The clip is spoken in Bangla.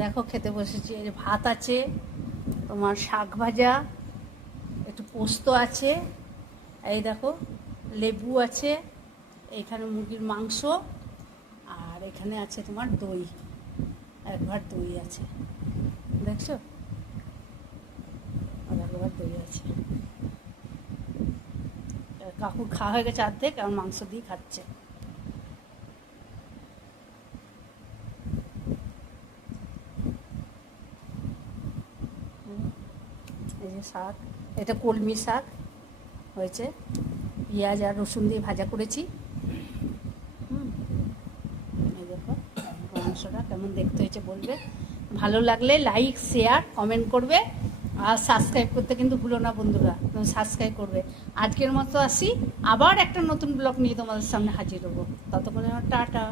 দেখো খেতে বসেছি, এই যে ভাত আছে, তোমার শাক ভাজা, একটু পোস্ত আছে, এই দেখো লেবু আছে, এইখানে মুরগির মাংস, আর এখানে আছে তোমার দই, একবার দই আছে, দেখছো আর একবার দই আছে। কাকুর খাওয়া হয়ে গেছে অর্ধেক, আর মাংস দিয়ে খাচ্ছে। এই যে শাক, এটা কলমি শাক হয়েছে, পেঁয়াজ আর রসুন দিয়ে ভাজা করেছি। এই দেখো মাংসটা কেমন দেখতে হয়েছে বলবে, ভালো লাগলে লাইক শেয়ার কমেন্ট করবে, আর সাবস্ক্রাইব করতে কিন্তু ভুলো না বন্ধুরা, তুমি সাবস্ক্রাইব করবে। আজকের মতো আসি, আবার একটা নতুন ব্লগ নিয়ে তোমাদের সামনে হাজির হবো, ততক্ষণে টাটা।